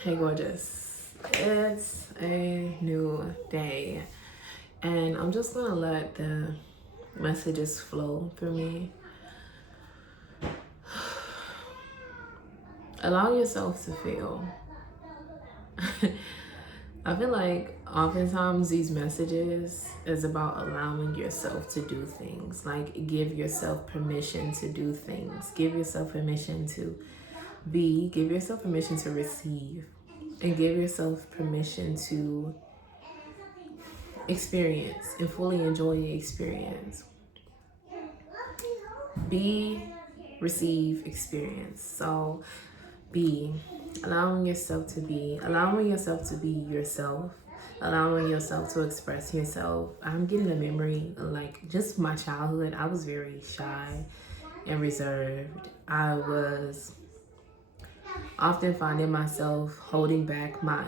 Hey, gorgeous. It's a new day, and I'm just gonna let the messages flow through me. Allow yourself to feel. I feel like oftentimes these messages is about allowing yourself to do things. Like, give yourself permission to do things, give yourself permission to be, give yourself permission to receive, and give yourself permission to experience and fully enjoy the experience. Be, receive, experience. So be, allowing yourself to be, allowing yourself to be yourself, allowing yourself to express yourself. I'm getting a memory of like just my childhood. I was very shy and reserved. I was often finding myself holding back my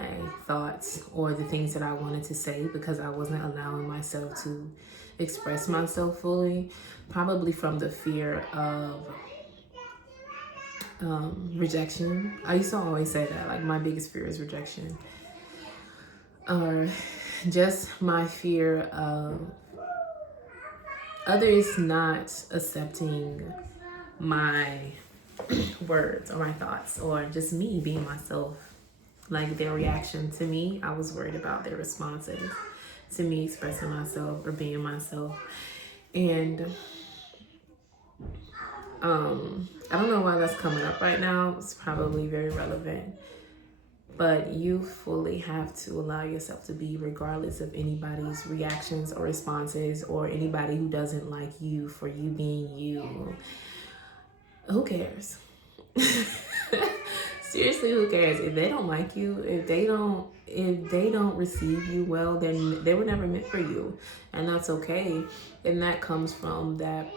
thoughts or the things that I wanted to say because I wasn't allowing myself to express myself fully, probably from the fear of rejection. I used to always say that, like, my biggest fear is rejection, or just my fear of others not accepting my words or my thoughts, or just me being myself. Like, their reaction to me, I was worried about their responses to me expressing myself or being myself. And I don't know why that's coming up right now. It's probably very relevant. But you fully have to allow yourself to be, regardless of anybody's reactions or responses, or anybody who doesn't like you for you being you. Who cares? Seriously, who cares? If they don't like you, if they don't receive you well, then they were never meant for you. And that's okay. And that comes from that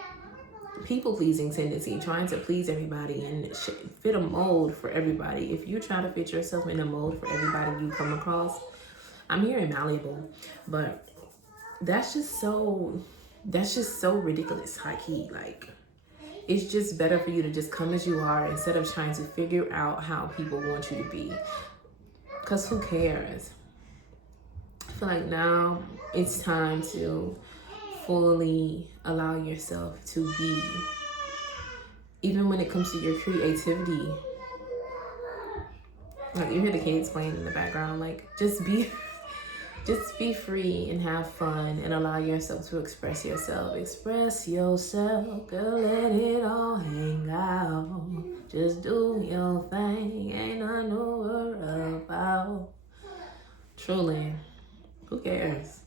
people pleasing tendency, trying to please everybody and fit a mold for everybody. If you try to fit yourself in a mold for everybody you come across, I'm hearing malleable, but that's just so ridiculous, high key. Like, it's just better for you to just come as you are instead of trying to figure out how people want you to be. Because who cares? I feel like now it's time to fully allow yourself to be. Even when it comes to your creativity, like, you hear the kids playing in the background, like, just be free and have fun and allow yourself to express yourself. Express yourself, girl, let it all hang out. Just do your thing, ain't nothing to worry about. Truly, who cares?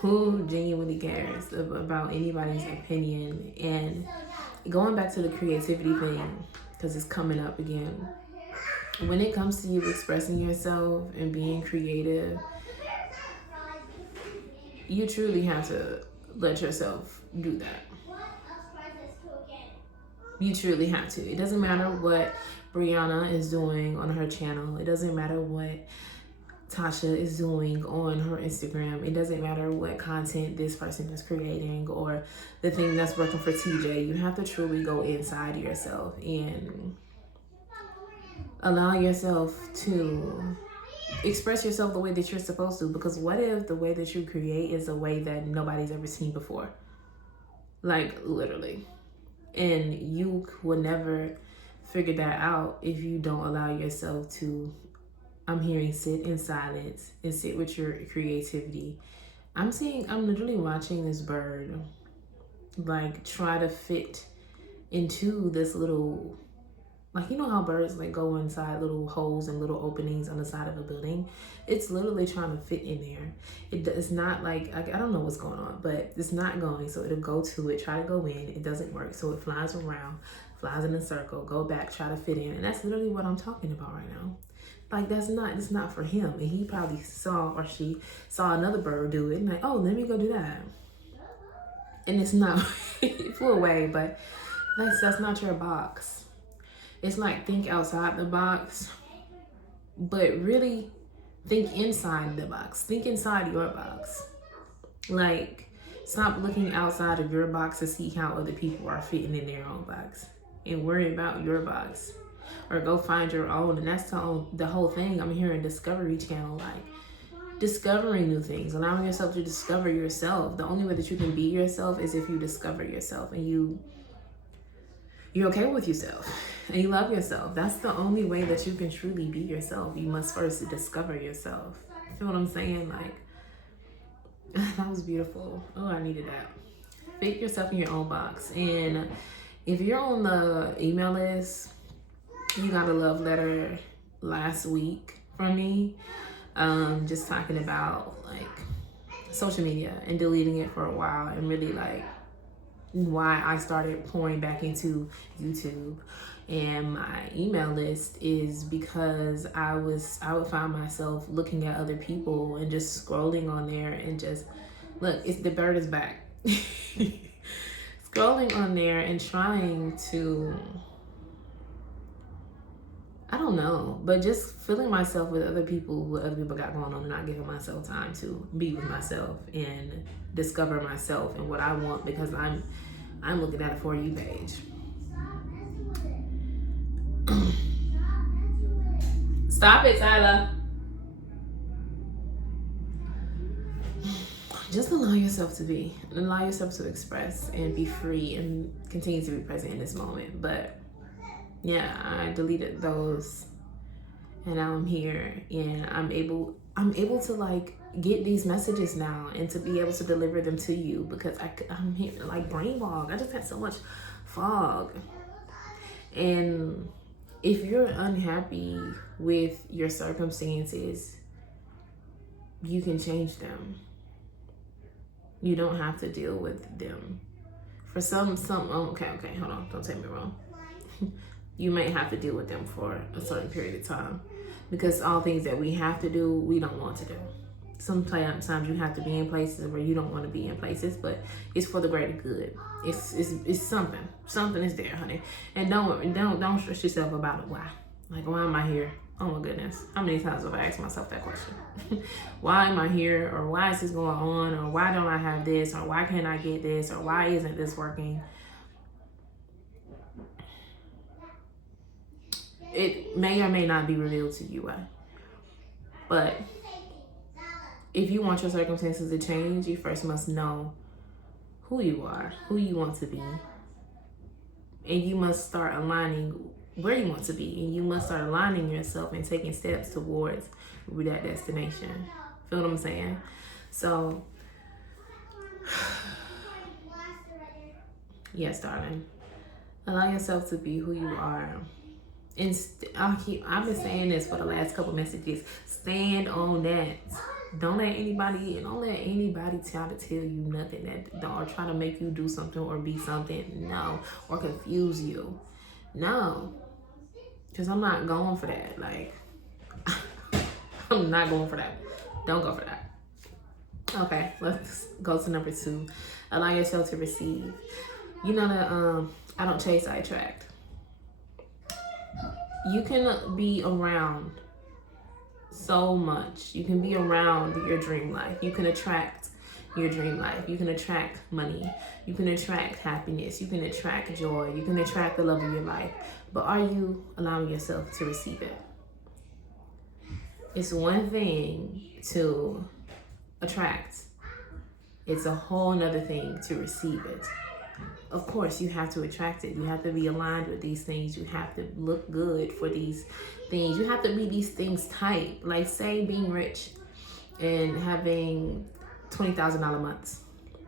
Who genuinely cares about anybody's opinion? And going back to the creativity thing, because it's coming up again. When it comes to you expressing yourself and being creative, you truly have to let yourself do that. You truly have to. It doesn't matter what Brianna is doing on her channel. It doesn't matter what Tasha is doing on her Instagram. It doesn't matter what content this person is creating or the thing that's working for TJ. You have to truly go inside yourself and allow yourself to express yourself the way that you're supposed to. Because what if the way that you create is a way that nobody's ever seen before? Like, literally. And you will never figure that out if you don't allow yourself to, I'm hearing, sit in silence and sit with your creativity. I'm literally watching this bird like try to fit into this little, like, you know how birds like go inside little holes and little openings on the side of a building? It's literally trying to fit in there. It's not like, I don't know what's going on, but it's not going. So it'll go to it, try to go in. It doesn't work. So it flies around, flies in a circle, go back, try to fit in. And that's literally what I'm talking about right now. Like, it's not for him. And he probably saw, or she saw another bird do it and like, oh, let me go do that. And it's not, it flew away, but that's not your box. It's like, think outside the box, but really think inside the box. Think inside your box. Like, stop looking outside of your box to see how other people are fitting in their own box and worry about your box. or go find your own. And that's the whole thing. I'm here in Discovery Channel, like discovering new things, allowing yourself to discover yourself. The only way that you can be yourself is if you discover yourself and you're okay with yourself and you love yourself. That's the only way that you can truly be yourself. You must first discover yourself. You know what I'm saying? Like, that was beautiful. Oh, I needed that. Fit yourself in your own box. And if you're on the email list, you got a love letter last week from me. Just talking about like social media and deleting it for a while, and really like why I started pouring back into YouTube and my email list is because I would find myself looking at other people and just scrolling on there and just look, the bird is back. Scrolling on there and trying to, I don't know, but just filling myself with other people, what other people got going on, and not giving myself time to be with myself and discover myself and what I want, because I'm looking at a For You page. Stop it, Tyler. Just allow yourself to be, and allow yourself to express and be free and continue to be present in this moment. But yeah, I deleted those, and now I'm here, and I'm able to like get these messages now and to be able to deliver them to you, because I'm here like brain fog. I just had so much fog. And if you're unhappy with your circumstances, you can change them. You don't have to deal with them. For some, okay, hold on, don't take me wrong. You may have to deal with them for a certain period of time, because all things that we have to do, we don't want to do. Sometimes you have to be in places where you don't want to be in places, but it's for the greater good. It's something is there, honey. And don't stress yourself about it. Why? Like, why am I here? Oh my goodness. How many times have I asked myself that question? Why am I here? Or why is this going on? Or why don't I have this? Or why can't I get this? Or why isn't this working? It may or may not be revealed to you why. But if you want your circumstances to change, you first must know who you are, who you want to be. And you must start aligning where you want to be. And you must start aligning yourself and taking steps towards that destination. Feel what I'm saying? So, yes, darling. Allow yourself to be who you are. And I've been saying this for the last couple messages. Stand on that. Don't let anybody try to tell you nothing, or try to make you do something or be something. No. Or confuse you. No. Because I'm not going for that. Like, I'm not going for that. Don't go for that. Okay, let's go to number 2. Allow yourself to receive. You know that I don't chase, I attract. You can be around so much. You can be around your dream life. You can attract your dream life. You can attract money. You can attract happiness. You can attract joy. You can attract the love of your life. But are you allowing yourself to receive it? It's one thing to attract. It's a whole nother thing to receive it. Of course, you have to attract it. You have to be aligned with these things. You have to look good for these things. You have to be these things type. Like, say, being rich and having $20,000 months.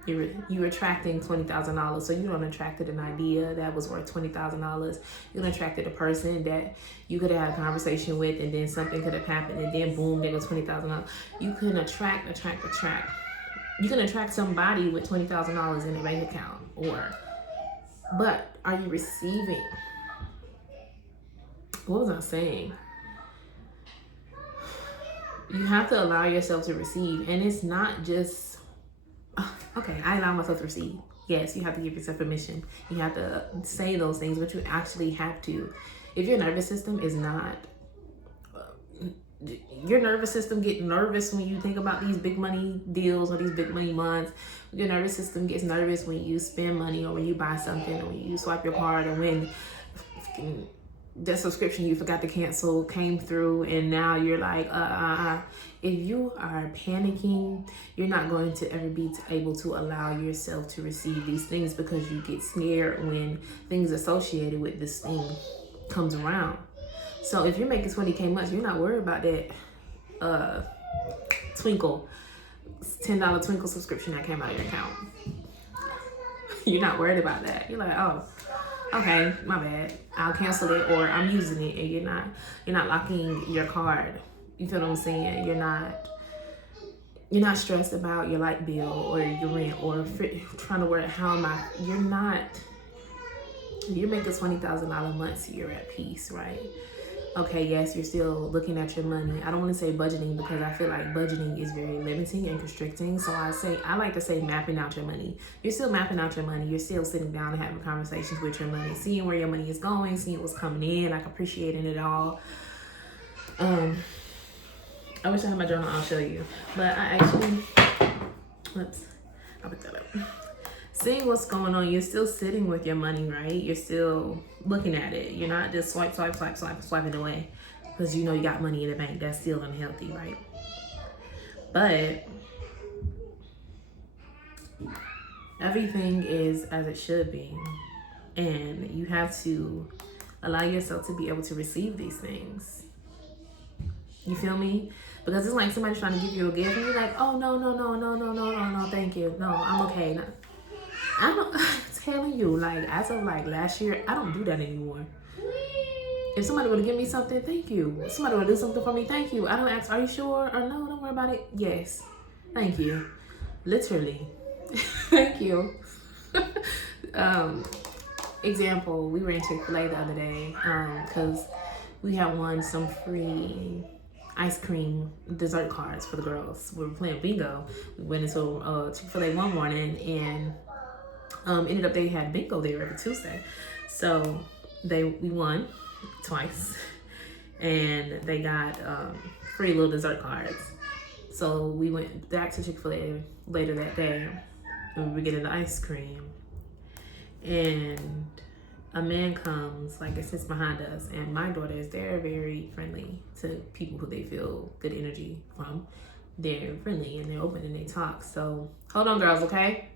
You're attracting $20,000. So you don't attracted an idea that was worth $20,000. You attracted a person that you could have had a conversation with, and then something could have happened, and then boom, there goes $20,000. You can attract. You can attract somebody with $20,000 in a bank account, but are you receiving? What was I saying? You have to allow yourself to receive, and it's not just, okay, I allow myself to receive. Yes, you have to give yourself permission. You have to say those things, but you actually have to. If your nervous system is not, your nervous system gets nervous when you think about these big money deals or these big money months. Your nervous system gets nervous when you spend money, or when you buy something, or when you swipe your card, or when that subscription you forgot to cancel came through, and now you're like, if you are panicking, you're not going to ever be able to allow yourself to receive these things, because you get scared when things associated with this thing comes around. So if you're making 20K months, you're not worried about that Twinkle, $10 Twinkle subscription that came out of your account. You're not worried about that. You're like, oh, okay, my bad, I'll cancel it, or I'm using it. And you're not locking your card. You feel what I'm saying? You're not stressed about your light bill or your rent, or trying to worry how am I. You're not. If you're making $20,000 months, you're at peace, right? Okay, yes, you're still looking at your money. I don't want to say budgeting, because I feel like budgeting is very limiting and constricting. So I like to say mapping out your money. You're still mapping out your money. You're still sitting down and having conversations with your money, seeing where your money is going, seeing what's coming in, like appreciating it all. I wish I had my journal. I'll show you. But I actually, I'll put that up. Seeing what's going on, you're still sitting with your money, right? You're still looking at it. You're not just swiping away, because you know you got money in the bank. That's still unhealthy, right? But everything is as it should be, and you have to allow yourself to be able to receive these things. You feel me? Because it's like somebody trying to give you a gift, and you're like, oh, no, thank you. No, I'm okay. No. I'm telling you, like, as of like last year, I don't do that anymore. If somebody were to give me something, thank you. If somebody would do something for me, thank you. I don't ask, are you sure? Or no, don't worry about it. Yes. Thank you. Literally. Thank you. Example, we were in Chick-fil-A the other day, because we had won some free ice cream dessert cards for the girls. We were playing bingo. We went into Chick-fil-A one morning, and ended up they had bingo there every Tuesday. So we won twice, and they got free little dessert cards. So we went back to Chick-fil-A later that day, and we were getting the ice cream, and a man comes, like, it sits behind us, and my daughters, they're very friendly to people who they feel good energy from. They're friendly and they're open and they talk. So hold on, girls, okay?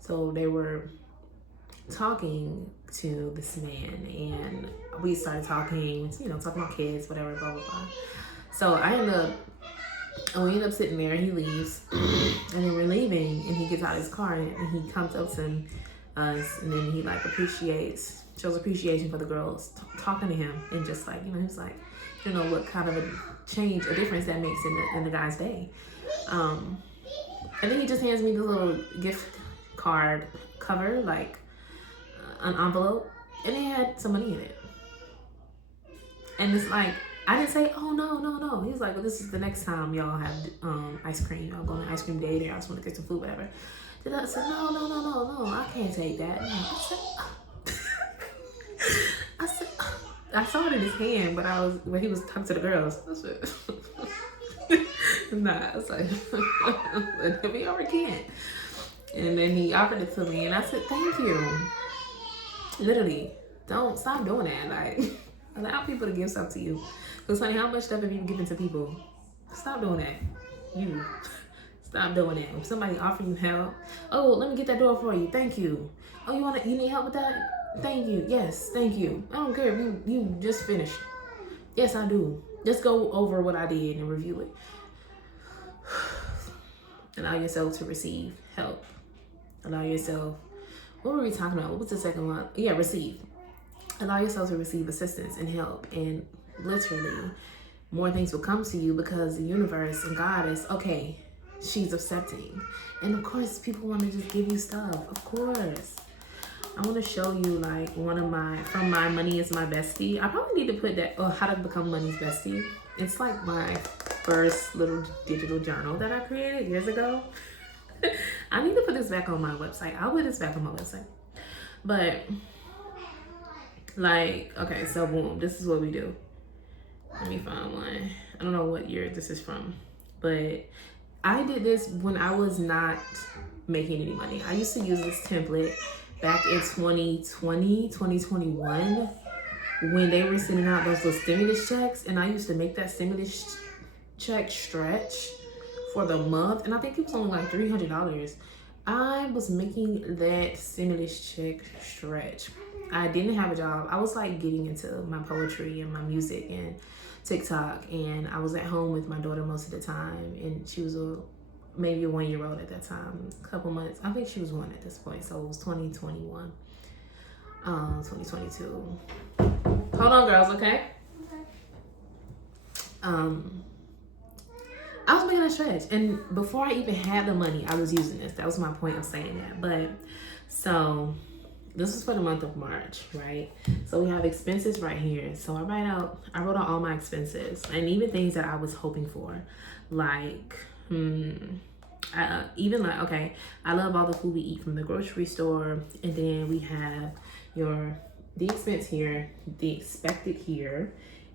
So they were talking to this man, and we started talking, talking about kids, whatever, blah, blah, blah. So we end up sitting there, and he leaves, and then we're leaving, and he gets out of his car, and he comes up to us, and then he like shows appreciation for the girls talking to him, and just like, he's like, what kind of a difference that makes in the guy's day. And then he just hands me the little gift card cover, like an envelope, and it had some money in it. And it's like, I didn't say, oh, no. He's like, well, this is the next time y'all have ice cream. Y'all go on an ice cream date, or I just want to get some food, whatever. Then I said, no, I can't take that. No. I saw it in his hand, but when he was talking to the girls, I said, nah, I was like, let me over again. And then he offered it to me, and I said, thank you. Literally, don't stop doing that. Like, allow people to give stuff to you. Because, honey, how much stuff have you given to people? Stop doing that. You stop doing that. If somebody offer you help, oh, let me get that door for you. Thank you. Oh, you need help with that? Thank you. Yes, thank you. I don't care if you just finished. Yes, I do. Just go over what I did and review it. Allow yourself to receive help. Allow yourself. What were we talking about? What was the second one? Yeah, receive. Allow yourself to receive assistance and help, and literally more things will come to you, because the universe and God is okay. She's accepting, and of course people want to just give you stuff. Of course, I want to show you like from my Money Is My Bestie. I probably need to put that, or How to Become Money's Bestie. It's like my first little digital journal that I created years ago. I need to put this back on my website. I'll put this back on my website. But like, okay, so boom, this is what we do. Let me find one. I don't know what year this is from, but I did this when I was not making any money. I used to use this template back in 2020, 2021. when they were sending out those little stimulus checks, and I used to make that stimulus check stretch for the month, and I think it was only like $300. I was making that stimulus check stretch. I didn't have a job. I was like getting into my poetry and my music and TikTok, and I was at home with my daughter most of the time, and she was maybe a 1 year old at that time, a couple months. I think she was 1 at this point, so it was 2021, 2022. Hold on, girls, okay? I was making a stretch, and before I even had the money, I was using this. That was my point of saying that. But so this is for the month of March, right? So we have expenses right here. So I wrote out all my expenses, and even things that I was hoping for, like even like, okay, I love all the food we eat from the grocery store, and then we have the expense here, the expected here,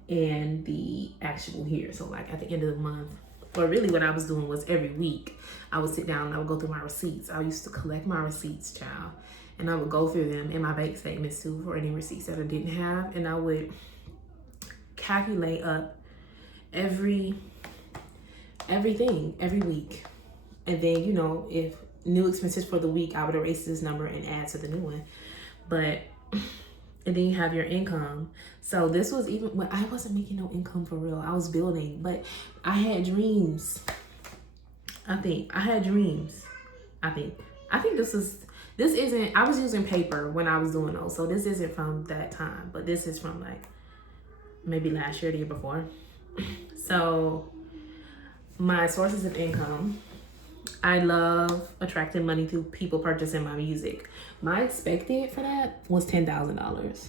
and the actual here. So like at the end of the month, or really what I was doing was every week I would sit down and I would go through my receipts. I used to collect my receipts, child, and I would go through them in my bank statements too for any receipts that I didn't have, and I would calculate up everything every week. And then, you know, if new expenses for the week, I would erase this number and add to the new one. But and then you have your income. So this was even when I wasn't making no income for real. I was building, but I had dreams. I think this isn't, I was using paper when I was doing those. So this isn't from that time, but this is from like maybe last year, the year before. So my sources of income, I love attracting money through people purchasing my music. My expected for that was $10,000.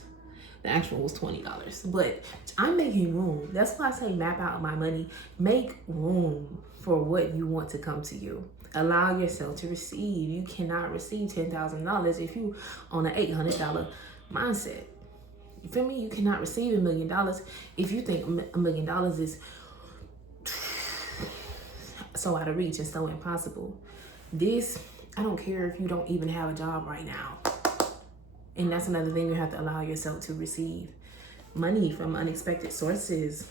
The actual was $20, but I'm making room. That's why I say map out my money. Make room for what you want to come to you. Allow yourself to receive. You cannot receive $10,000 if you on an $800 mindset. You feel me? You cannot receive $1 million if you think $1 million is so out of reach and so impossible. This, I don't care if you don't even have a job right now. And that's another thing, you have to allow yourself to receive money from unexpected sources.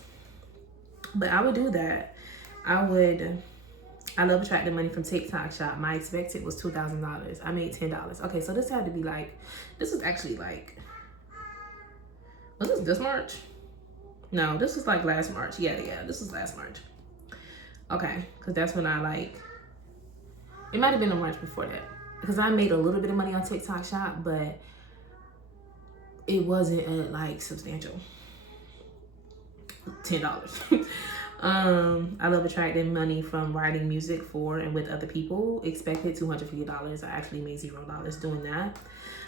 But I would do that. I love attracting money from TikTok Shop. My expected was $2,000. I made $10. Okay, so this had to be like, this was actually like, was this March? No, this was like last March. Yeah, this was last March. Okay, because that's when it might have been a March before that. Because I made a little bit of money on TikTok Shop, but it wasn't like substantial. $10. I love attracting money from writing music for and with other people. Expected $250. I actually made $0 doing that.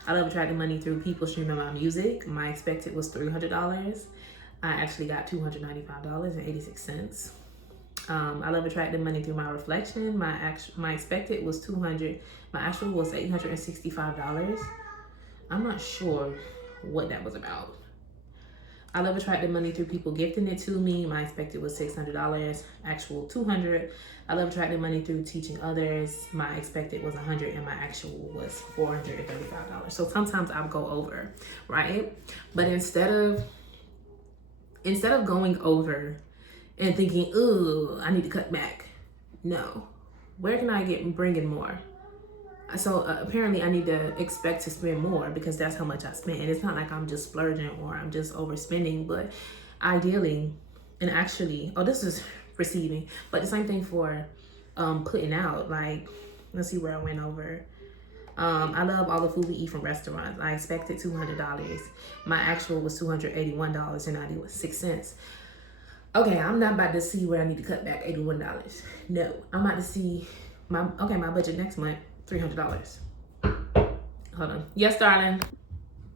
I love attracting money through people streaming my music. My expected was $300. I actually got $295.86. I love attracting money through my reflection. My expected was $200. My actual was $865. I'm not sure what that was about. I love attracting money through people gifting it to me. My expected was $600. Actual $200. I love attracting money through teaching others. My expected was $100 and my actual was $435. So sometimes I'll go over, right? But instead of going over and thinking, ooh, I need to cut back. No. Where can I bring in more? So apparently I need to expect to spend more because that's how much I spend. And it's not like I'm just splurging or I'm just overspending, but ideally, and actually, this is receiving, but the same thing for putting out. Like, let's see where I went over. I love all the food we eat from restaurants. I expected $200. My actual was $281.96. Okay, I'm not about to see where I need to cut back $81. No, I'm about to see my budget next month, $300. Hold on. Yes, darling.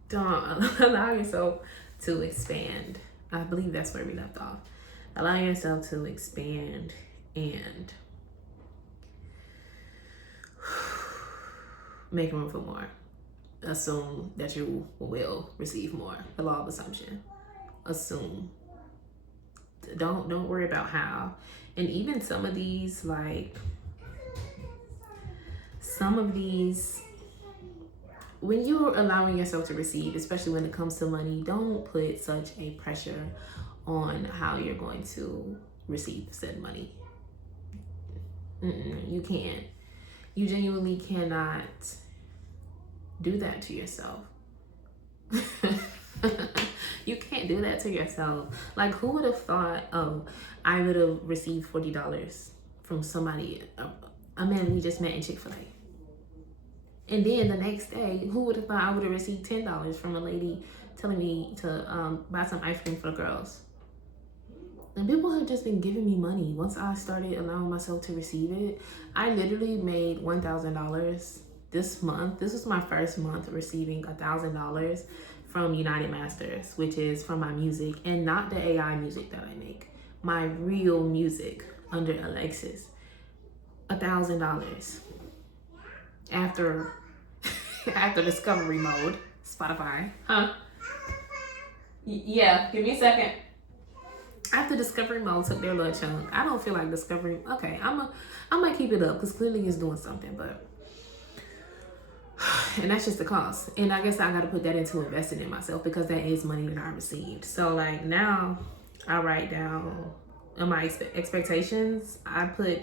Don't allow yourself to expand. I believe that's where we left off. Allow yourself to expand and make room for more. Assume that you will receive more. The law of assumption. Assume. Don't worry about how. And even some of these when you're allowing yourself to receive, especially when it comes to money, don't put such a pressure on how you're going to receive said money. You can't. You genuinely cannot do that to yourself. You can't do that to yourself. Like, who would have thought, oh, I would have received $40 from somebody, a man we just met in Chick-fil-A. And then the next day, who would have thought I would have received $10 from a lady telling me to buy some ice cream for the girls? And people have just been giving me money. Once I started allowing myself to receive it, I literally made $1,000 this month. This was my first month receiving $1,000 from United Masters, which is from my music, and not the AI music that I make. My real music under Alexis. $1,000 after discovery mode. Spotify, huh? Yeah, give me a second. After discovery mode took their little chunk, I don't feel like discovery. Okay, I might keep it up because clearly it's doing something, but. And that's just the cost. And I guess I got to put that into investing in myself because that is money that I received. So like now I write down my expectations. I put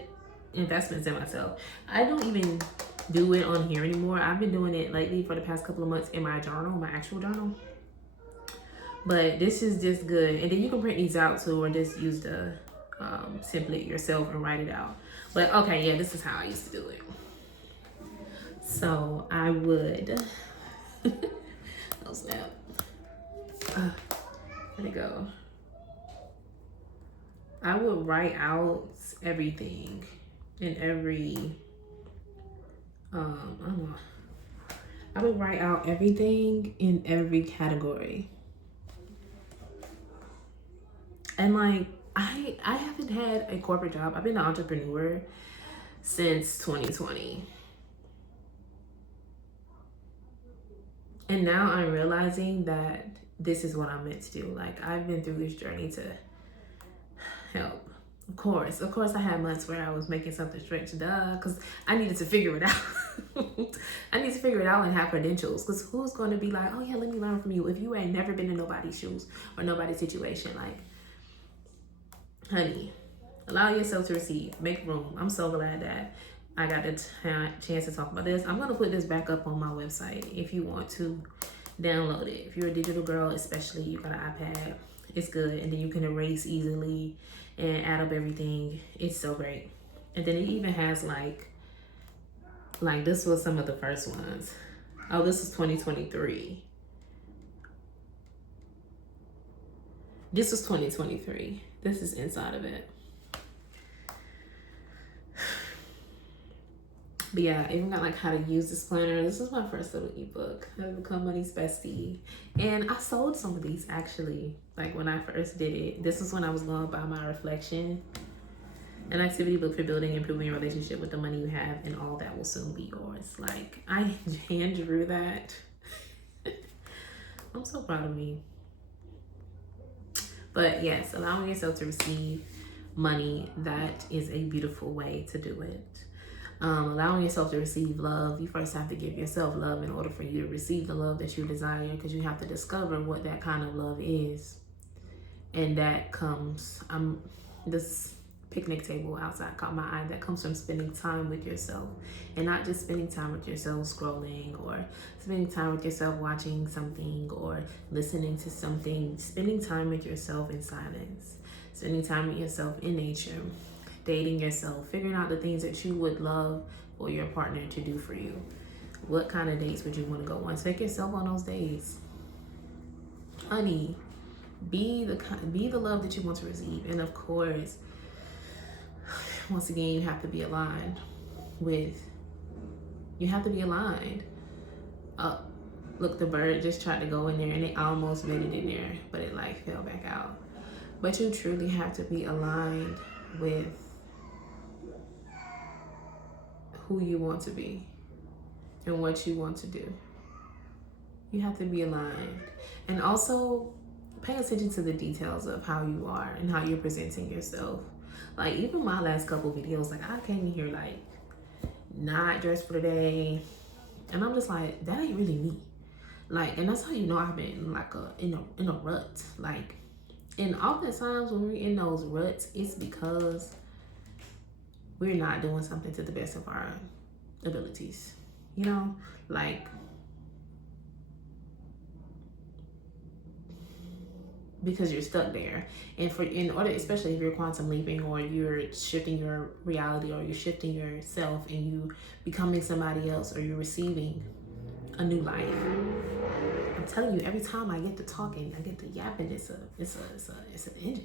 investments in myself. I don't even do it on here anymore. I've been doing it lately for the past couple of months in my journal, my actual journal. But this is just good. And then you can print these out too, or just use the template yourself and write it out. But okay, yeah, this is how I used to do it. So I would, oh snap, let it go. I would write out everything in every, I don't know. I would write out everything in every category. And like, I haven't had a corporate job. I've been an entrepreneur since 2020. And now I'm realizing that this is what I'm meant to do. Like, I've been through this journey to help. Of course, I had months where I was making something stretch, because I needed to figure it out. I need to figure it out and have credentials, because who's going to be like, oh yeah, let me learn from you if you ain't never been in nobody's shoes or nobody's situation. Like, honey, allow yourself to receive, make room. I'm so glad that I got the chance to talk about this. I'm going to put this back up on my website if you want to download it. If you're a digital girl, especially, you got an iPad, it's good. And then you can erase easily and add up everything. It's so great. And then it even has like this was some of the first ones. Oh, this is 2023. This was 2023. This is inside of it. But yeah, I even got like how to use this planner. This is my first little ebook, How to Become Money's Bestie. And I sold some of these actually, like when I first did it. This is when I was going by my reflection. An activity book for building and improving your relationship with the money you have, and all that will soon be yours. Like, I hand drew that. I'm so proud of me. But yes, allowing yourself to receive money, that is a beautiful way to do it. Allowing yourself to receive love, you first have to give yourself love in order for you to receive the love that you desire, because you have to discover what that kind of love is. And that comes, this picnic table outside caught my eye, that comes from spending time with yourself, and not just spending time with yourself scrolling, or spending time with yourself watching something or listening to something. Spending time with yourself in silence, spending time with yourself in nature, dating yourself, figuring out the things that you would love for your partner to do for you. What kind of dates would you want to go on? Take yourself on those days. Honey, be the love that you want to receive. And of course, once again, you have to be aligned. Look, the bird just tried to go in there and it almost made it in there, but it like fell back out. But you truly have to be aligned with who you want to be and what you want to do. You have to be aligned. And also pay attention to the details of how you are and how you're presenting yourself. Like, even my last couple videos, like, I came in here like not dressed for the day, And I'm just like, that ain't really me. Like, and that's how you know I've been like in a rut. Like, and oftentimes when we're in those ruts, it's because we're not doing something to the best of our abilities. You know, like, because you're stuck there. And in order, especially if you're quantum leaping or you're shifting your reality or you're shifting yourself and you becoming somebody else or you're receiving a new life. I'm telling you, every time I get to talking, I get to yapping, it's an engine.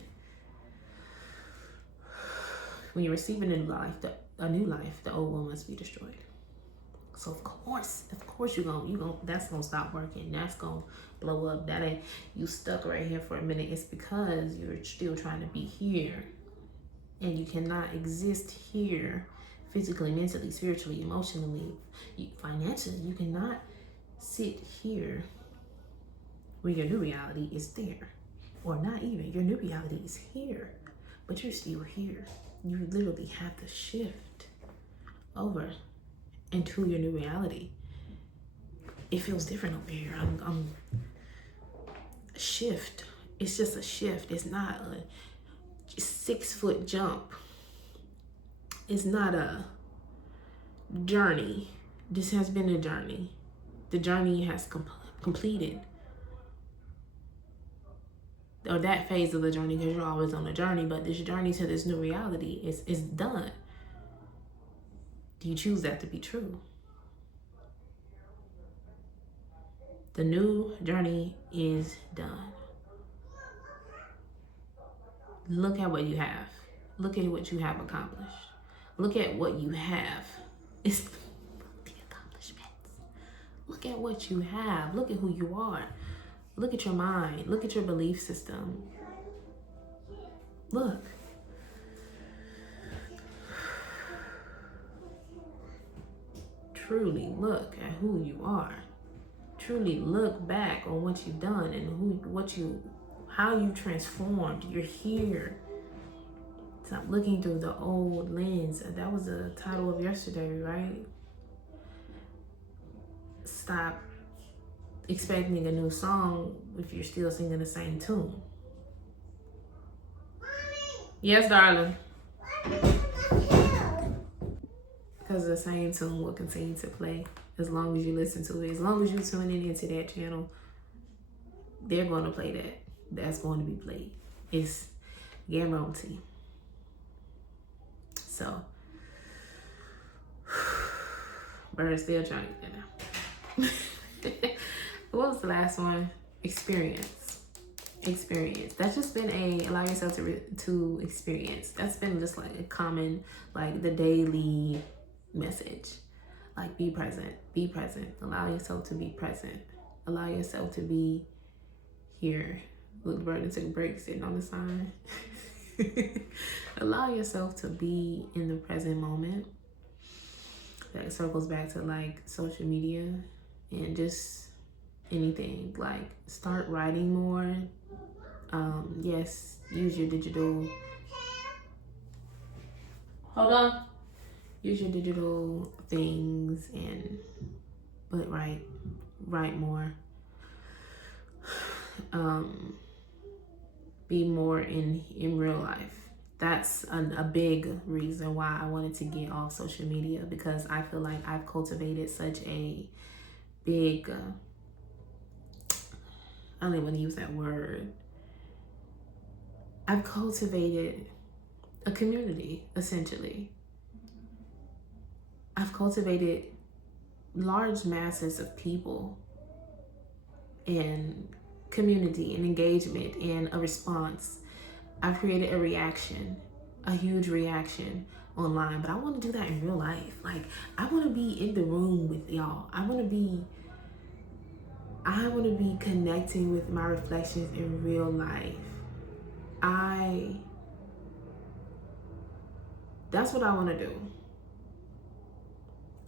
When you're receiving a new life, the old one must be destroyed. So of course you gonna that's gonna stop working. That's gonna blow up. That ain't you stuck right here for a minute. It's because you're still trying to be here, and you cannot exist here, physically, mentally, spiritually, emotionally, financially. You cannot sit here when your new reality is there, or not even. Your new reality is here, but you're still here. You literally have to shift over into your new reality. It feels different over here. I'm shift. It's just a shift. It's not a 6-foot jump. It's not a journey. This has been a journey. The journey has completed. Or that phase of the journey, because you're always on a journey, but this journey to this new reality is done. Do you choose that to be true? The new journey is done. Look at what you have. Look at what you have accomplished. Look at what you have. It's the accomplishments. Look at what you have. Look at who you are. Look at your mind. Look at your belief system. Look. Truly look at who you are. Truly look back on what you've done and how you transformed. You're here. Stop looking through the old lens. That was the title of yesterday, right? Stop expecting a new song if you're still singing the same tune. Mommy. Yes, darling. Because the same tune will continue to play as long as you listen to it. As long as you're tuning into that channel, they're going to play that. That's going to be played. It's guaranteed. So, bird's still trying to get out. What was the last one? Experience. That's just been allow yourself to experience. That's been just like a common, like the daily message. Like be present. Allow yourself to be present. Allow yourself to be here. Look, Brandon took a break sitting on the sign. Allow yourself to be in the present moment. That circles back to like social media and just anything. Like start writing more. Yes, use your digital. Hold on. Use your digital things but write more. Be more in real life. That's a big reason why I wanted to get off social media, because I feel like I've cultivated such a big, I don't even want to use that word. I've cultivated a community, essentially. I've cultivated large masses of people and community and engagement and a response. I've created a reaction, a huge reaction online, but I want to do that in real life. Like, I want to be in the room with y'all. I want to be connecting with my reflections in real life. That's what I want to do.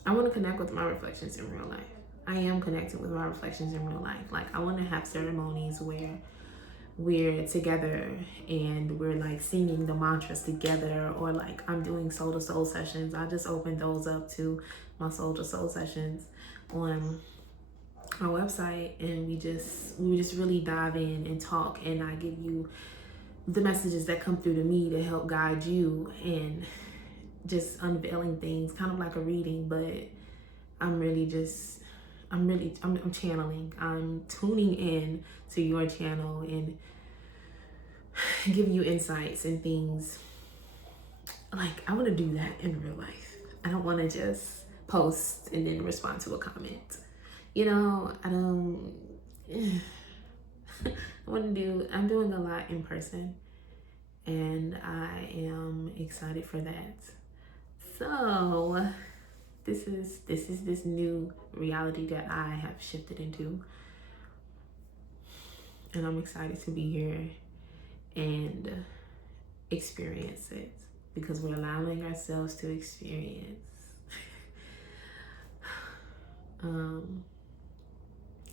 I want to connect with my reflections in real life. I am connecting with my reflections in real life. Like, I want to have ceremonies where we're together and we're like singing the mantras together, or like I'm doing soul to soul sessions. I just opened those up to my soul to soul sessions. on our website, and we just really dive in and talk, and I give you the messages that come through to me to help guide you, and just unveiling things, kind of like a reading, but I'm channeling, I'm tuning in to your channel and giving you insights and things. Like, I want to do that in real life. I don't want to just post and then respond to a comment. You know, I don't, I'm doing a lot in person, and I am excited for that. So this is this new reality that I have shifted into, and I'm excited to be here and experience it, because we're allowing ourselves to experience.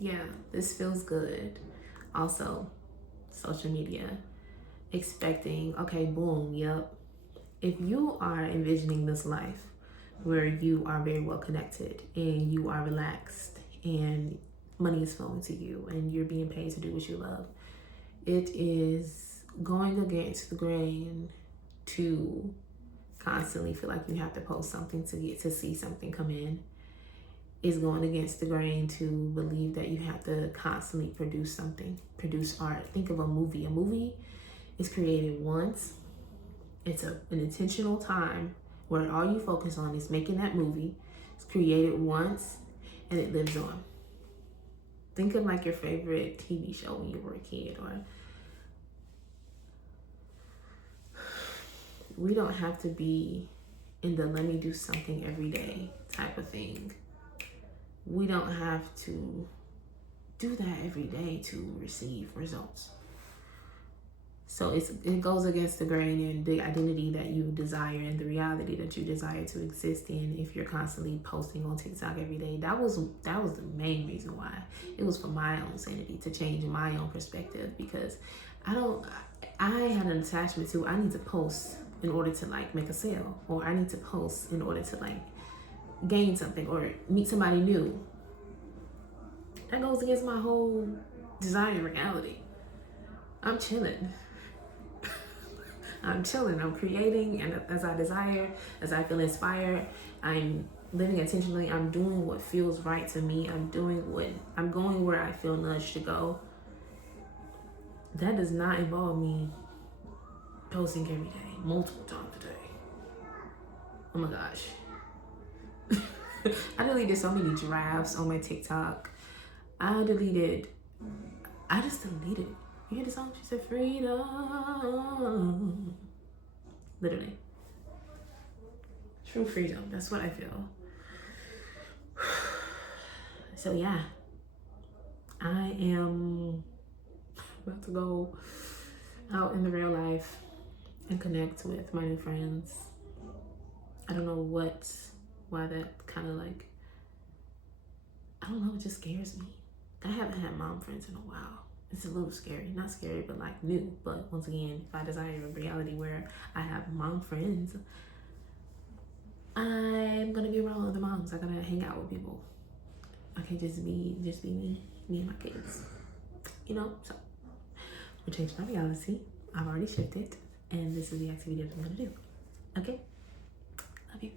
Yeah, this feels good. Also, social media, expecting, okay, boom, yep. If you are envisioning this life where you are very well connected and you are relaxed and money is flowing to you and you're being paid to do what you love, it is going against the grain to constantly feel like you have to post something to get to see something come in. Is going against the grain to believe that you have to constantly produce something, produce art. Think of a movie. A movie is created once. It's an intentional time where all you focus on is making that movie. It's created once and it lives on. Think of like your favorite TV show when you were a kid, or we don't have to be in the let me do something every day type of thing. We don't have to do that every day to receive results. So it goes against the grain and the identity that you desire and the reality that you desire to exist in. If you're constantly posting on TikTok every day, that was the main reason why. It was for my own sanity, to change my own perspective, because I had an attachment to, I need to post in order to like make a sale, or I need to post in order to like gain something or meet somebody new. That goes against my whole desired reality. I'm chilling. I'm creating, and as I desire, as I feel inspired, I'm living intentionally. I'm doing what feels right to me. I'm going where I feel nudged to go. That does not involve me posting every day, multiple times a day. Oh my gosh. I deleted so many drafts on my TikTok. I just deleted. You hear the song? She said, freedom. Literally. True freedom. That's what I feel. So yeah. I am about to go out in the real life and connect with my new friends. I don't know why that kind of like, I don't know, it just scares me. I haven't had mom friends in a while. It's a little scary. Not scary, but like new. But once again, if I desire a reality where I have mom friends, I'm gonna be around other moms. I gotta hang out with people. I can't just be me and my kids. You know? So we'll change my reality. I've already shifted, and this is the activity that I'm gonna do. Okay? Love you.